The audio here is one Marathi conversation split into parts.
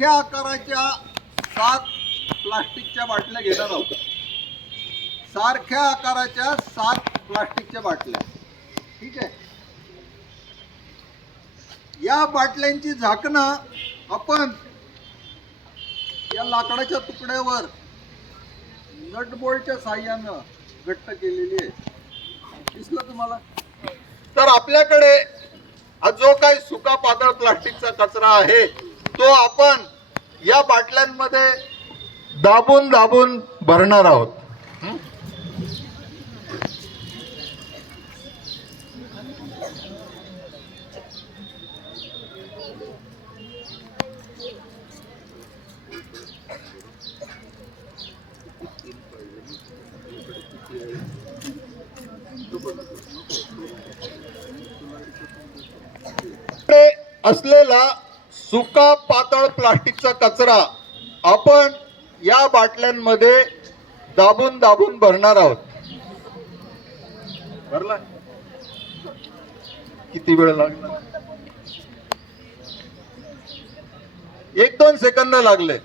सारख्या आकाराच्या 7 प्लास्टिकच्या बाटल्या घेणार आहोत. सारख्या आकाराच्या 7 प्लास्टिकच्या बाटल्या. ठीक आहे. या बाटल्यांची झाकणं आपण या लाकडाच्या तुकड्यावर नट बोल्टच्या साहाय्यानं घट्ट केलेली आहे. दिसलं तुम्हाला? तर आपल्याकडे हा जो काही सुका पातळ प्लास्टिकचा कचरा आहे तो आपण या बाटल्यांमध्ये दाबून दाबून भरणार आहोत. असलेला सुका पातळ प्लास्टिकचा कचरा आपण या बाटल्यांमध्ये दाबून दाबून भरणार आहोत. भरला? किती वेळ लागला? 1-2 सेकंद लागले.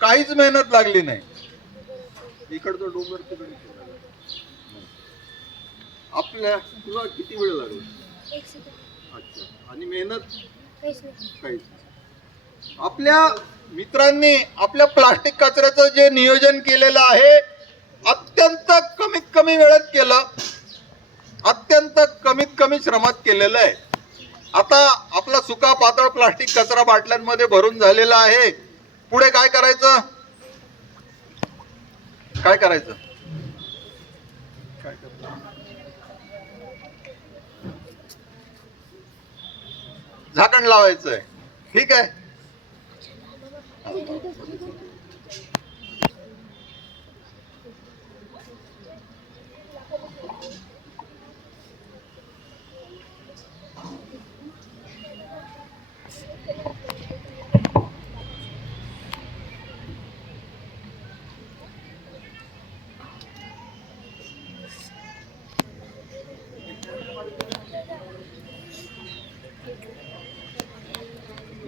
काहीच मेहनत लागली नाही. इकडचं डोंगर तिकडे आपल्या तुला किती वेळ लागला? 1 सेकंद. अच्छा. आणि मेहनत काहीच. आपल्या मित्रांनी आपल्या प्लास्टिक कचऱ्याचं जे नियोजन केलेलं आहे अत्यंत कमीत कमी वेळात केलं, अत्यंत कमीत कमी श्रमात केलेलं आहे. आता आपला सुका पातळ प्लास्टिक कचरा बाटल्यांमध्ये भरून झालेला आहे. पुढे काय करायचं? काय करायचं? झाकण लावायचंय. ठीक आहे.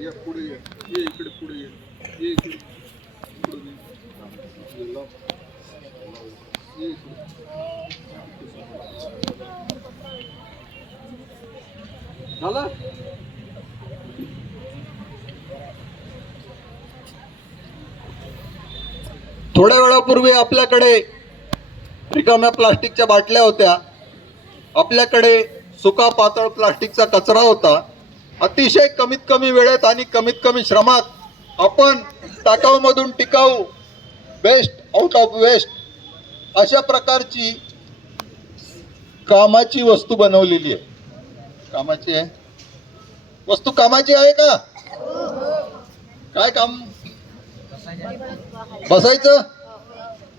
ये पुढे ये, ये इकडे पुढे ये, ये इकडे पुढे ये, लाव, ये इकडे. झालं? थोड्या वेळापूर्वी आपल्याकडे रिकाम्या प्लास्टिकच्या बाटल्या होत्या. आपल्याकडे सुका पातळ प्लास्टिकचा कचरा होता. अतिशय कमीत कमी वेळेत आणि कमीत कमी श्रमात आपण टाकाऊ मधून टिकाऊ, बेस्ट आउट ऑफ वेस्ट अशा प्रकारची कामाची वस्तू बनवलेली आहे. कामाची आहे वस्तू. कामाची आहे का? काय काम? बसायचं.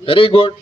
Very good.